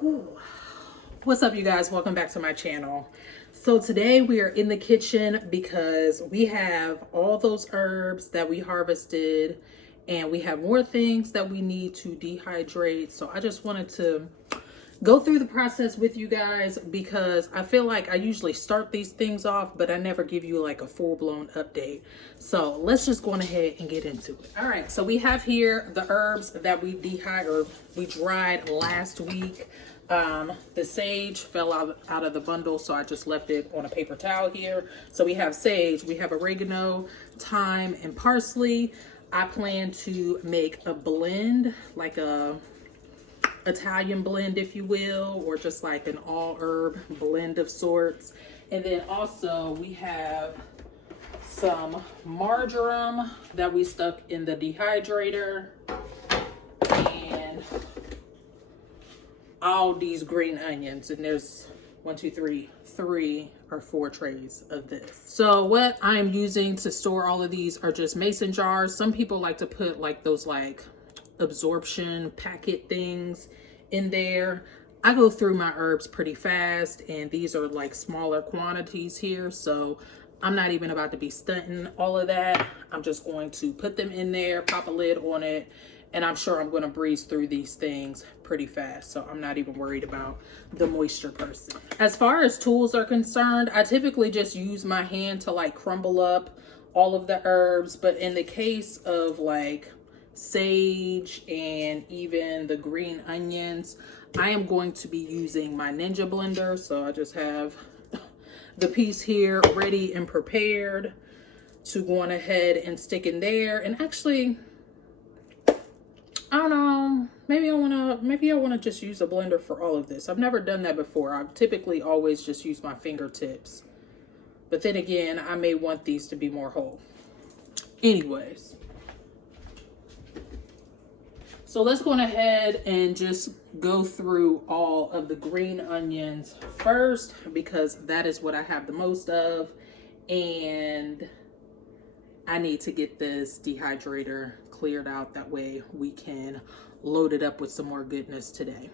Whew. What's up, you guys? Welcome back to my channel. So today we are in the kitchen because we have all those herbs that we harvested and we have more things that we need to dehydrate. So I just wanted to go through the process with you guys because I feel like I usually start these things off, but I never give you like a full-blown update. So let's just go on ahead and get into it. All right, so we have here the herbs that we dried last week. The sage fell out of the bundle, so I just left it on a paper towel here. So we have sage, we have oregano, thyme, and parsley. I plan to make a blend, like a Italian blend, if you will, or just like an all herb blend of sorts. And then also we have some marjoram that we stuck in the dehydrator, and all these green onions, and there's 3 or 4 trays of this. So what I'm using to store all of these are just mason jars. Some people like to put like those like absorption packet things in there. I go through my herbs pretty fast, and these are like smaller quantities here, so I'm not even about to be stunting all of that. I'm just going to put them in there, pop a lid on it, and I'm sure I'm going to breeze through these things pretty fast, so I'm not even worried about the moisture person. As far as tools are concerned, I typically just use my hand to like crumble up all of the herbs, but in the case of like sage and even the green onions, I am going to be using my Ninja blender. So I just have the piece here ready and prepared to go on ahead and stick in there. And actually, I don't know, maybe I want to just use a blender for all of this. I've never done that before. I've typically always just used my fingertips, but then again, I may want these to be more whole. Anyways, so let's go ahead and just go through all of the green onions first, because that is what I have the most of, and I need to get this dehydrator cleared out. That way we can load it up with some more goodness today.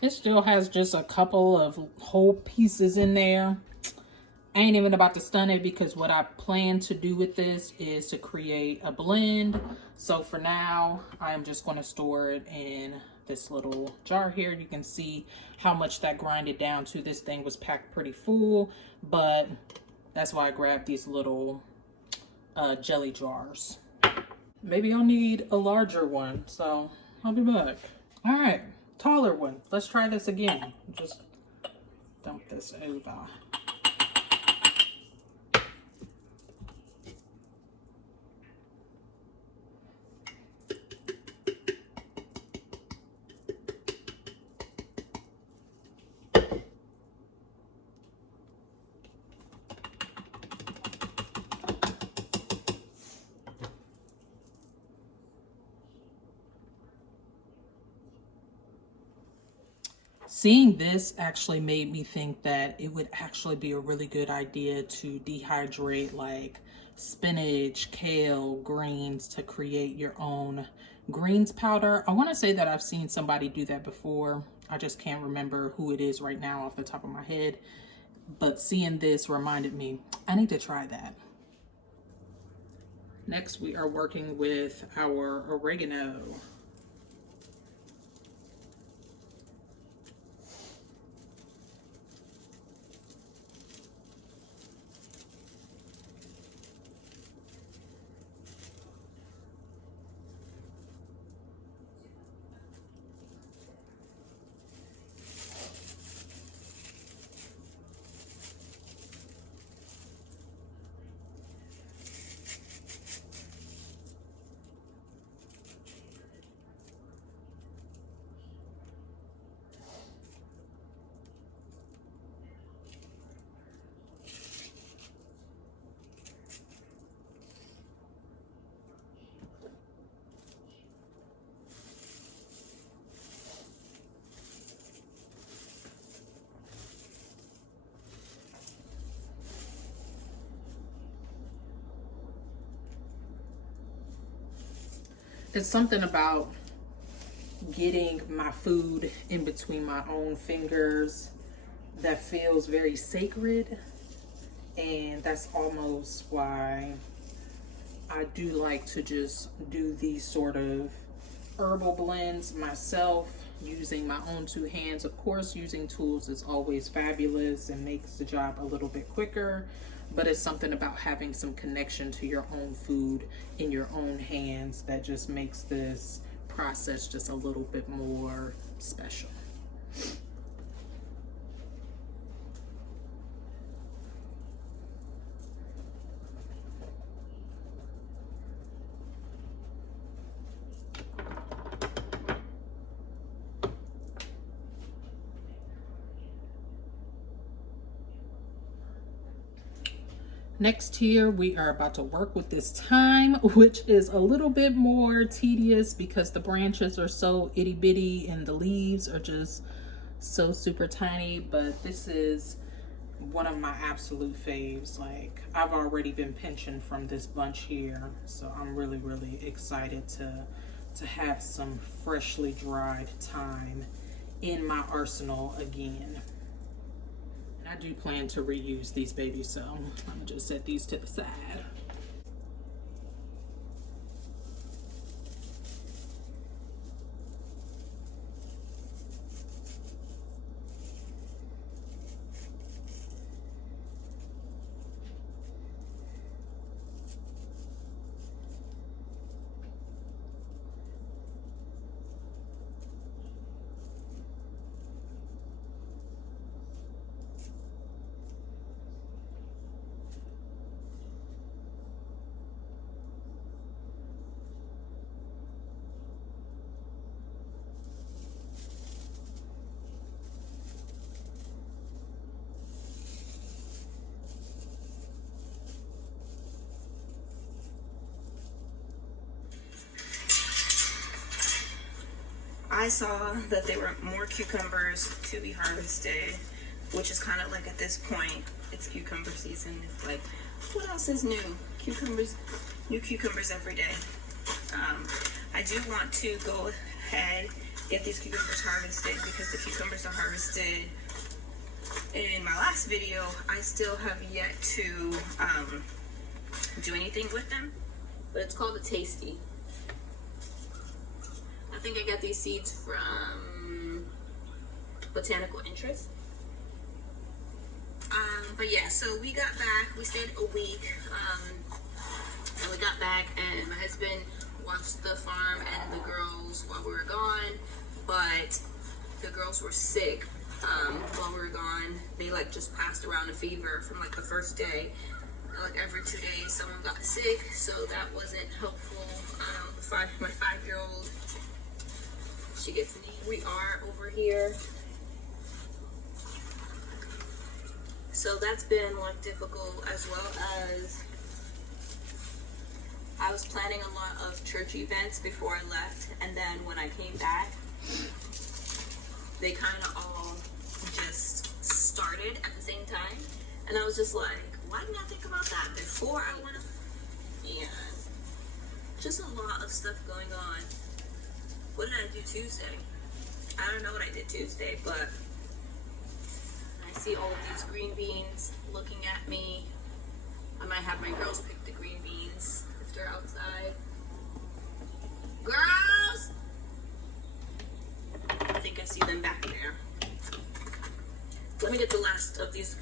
It still has just a couple of whole pieces in there. I ain't even about to stun it because what I plan to do with this is to create a blend. So for now, I'm just going to store it in this little jar here. You can see how much that grinded down to. This thing was packed pretty full, but that's why I grabbed these little jelly jars. Maybe I'll need a larger one, so I'll be back. All right, taller one. Let's try this again. Just dump this over. Seeing this actually made me think that it would actually be a really good idea to dehydrate like spinach, kale, greens to create your own greens powder. I want to say that I've seen somebody do that before. I just can't remember who it is right now off the top of my head. but seeing this reminded me, I need to try that. Next, we are working with our oregano. It's something about getting my food in between my own fingers that feels very sacred, and that's almost why I do like to just do these sort of herbal blends myself, using my own two hands. Of course, using tools is always fabulous and makes the job a little bit quicker, but it's something about having some connection to your own food in your own hands that just makes this process just a little bit more special. Next here, we are about to work with this thyme, which is a little bit more tedious because the branches are so itty bitty and the leaves are just so super tiny, but this is one of my absolute faves. Like, I've already been pinching from this bunch here, so I'm really excited to have some freshly dried thyme in my arsenal again. I do plan to reuse these babies, so I'm gonna just set these to the side. I saw that there were more cucumbers to be harvested, which is kind of like, at this point, it's cucumber season. It's like, what else is new? Cucumbers, new cucumbers every day. I do want to go ahead, get these cucumbers harvested, because the cucumbers are harvested in my last video. I still have yet to do anything with them, but it's called a Tasty. I think I got these seeds from Botanical Interest. But yeah, so we got back, we stayed a week, and we got back, and my husband watched the farm and the girls while we were gone, but the girls were sick while we were gone. They like just passed around a fever from like the first day. Like every 2 days someone got sick, so that wasn't helpful. My 5-year-old, she gets me. We are over here, so that's been like difficult, as well as I was planning a lot of church events before I left, and then when I came back, they kind of all just started at the same time, and I was just like, why didn't I think about that before I went? Yeah, just a lot of stuff going on. What did I do Tuesday? I don't know what I did Tuesday, but I I see all of these green beans looking at me. I might have my girls pick the green beans if they're outside. Girls! I think I see them back there. Let me get the last of these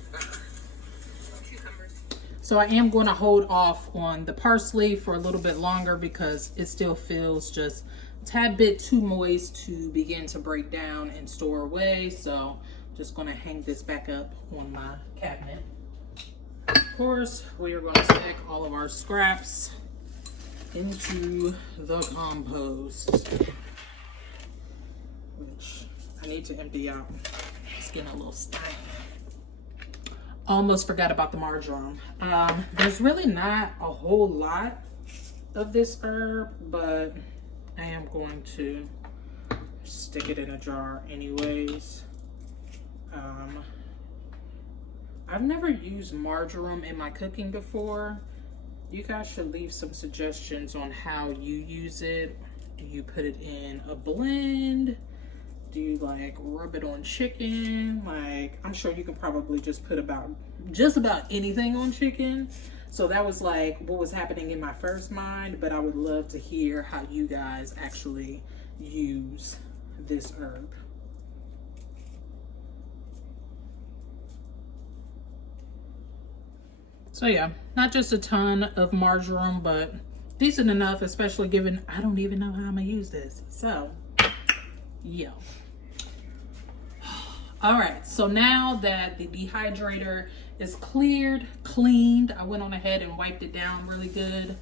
cucumbers. So I am going to hold off on the parsley for a little bit longer because it still feels just a tad bit too moist to begin to break down and store away. So just going to hang this back up on my cabinet. Of course, we are going to stack all of our scraps into the compost, which I need to empty out. It's getting a little stank. Almost forgot about the marjoram. There's really not a whole lot of this herb, but I am going to stick it in a jar anyways. I've never used marjoram in my cooking before. You guys should leave some suggestions on how you use it. Do you put it in a blend? Do you like rub it on chicken? Like, I'm sure you can probably just put just about anything on chicken. So that was like what was happening in my first mind, but I would love to hear how you guys actually use this herb. So yeah, not just a ton of marjoram, but decent enough, especially given I don't even know how I'm gonna use this. So, yeah. All right, so now that the dehydrator is cleaned, I went on ahead and wiped it down really good.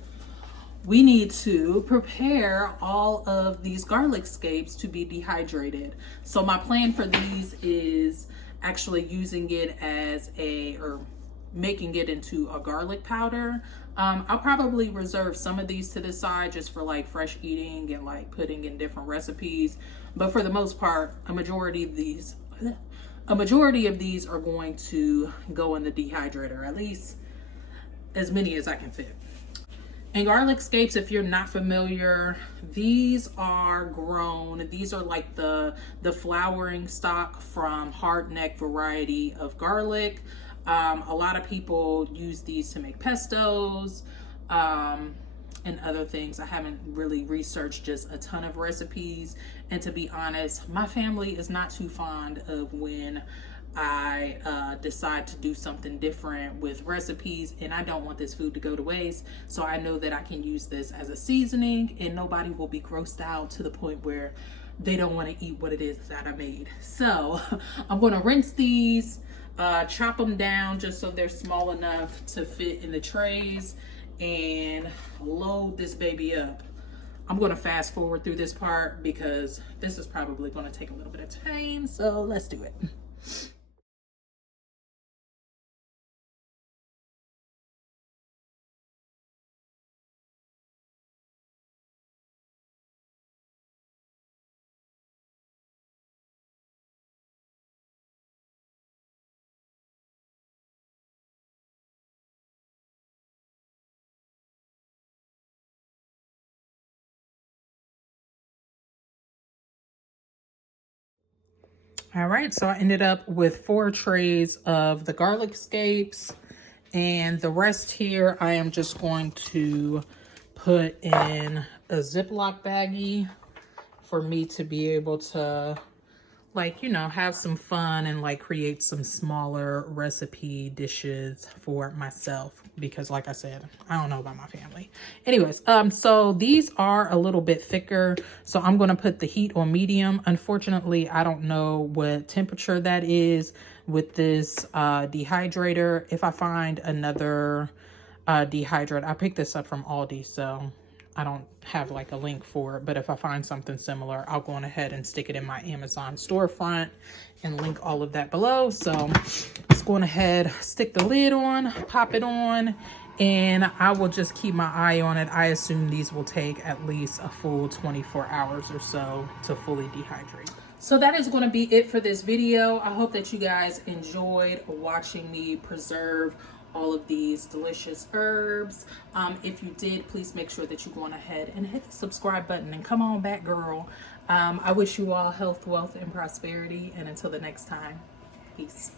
We need to prepare all of these garlic scapes to be dehydrated. So my plan for these is actually using it as or making it into a garlic powder. I'll probably reserve some of these to the side just for like fresh eating and like putting in different recipes. But for the most part, a majority of these are going to go in the dehydrator, at least as many as I can fit. And garlic scapes, if you're not familiar, these are grown. These are like the flowering stock from hardneck variety of garlic. A lot of people use these to make pestos and other things. I haven't really researched just a ton of recipes. And to be honest, my family is not too fond of when I decide to do something different with recipes, and I don't want this food to go to waste. So I know that I can use this as a seasoning and nobody will be grossed out to the point where they don't want to eat what it is that I made. So I'm going to rinse these, chop them down just so they're small enough to fit in the trays, and load this baby up. I'm going to fast forward through this part because this is probably going to take a little bit of time, so let's do it. All right, so I ended up with 4 trays of the garlic scapes, and the rest here I am just going to put in a Ziploc baggie for me to be able to, like, you know, have some fun and like create some smaller recipe dishes for myself, because like I said, I don't know about my family. Anyways, so these are a little bit thicker, so I'm going to put the heat on medium. Unfortunately, I don't know what temperature that is with this dehydrator. If I find another dehydrator, I picked this up from Aldi, so I don't have like a link for it, but if I find something similar, I'll go on ahead and stick it in my Amazon storefront and link all of that below. So let's go on ahead, stick the lid on, pop it on, and I will just keep my eye on it. I assume these will take at least a full 24 hours or so to fully dehydrate. So that is going to be it for this video. I hope that you guys enjoyed watching me preserve all of these delicious herbs. If you did, please make sure that you go on ahead and hit the subscribe button and come on back, girl. I wish you all health, wealth, and prosperity. And until the next time, peace.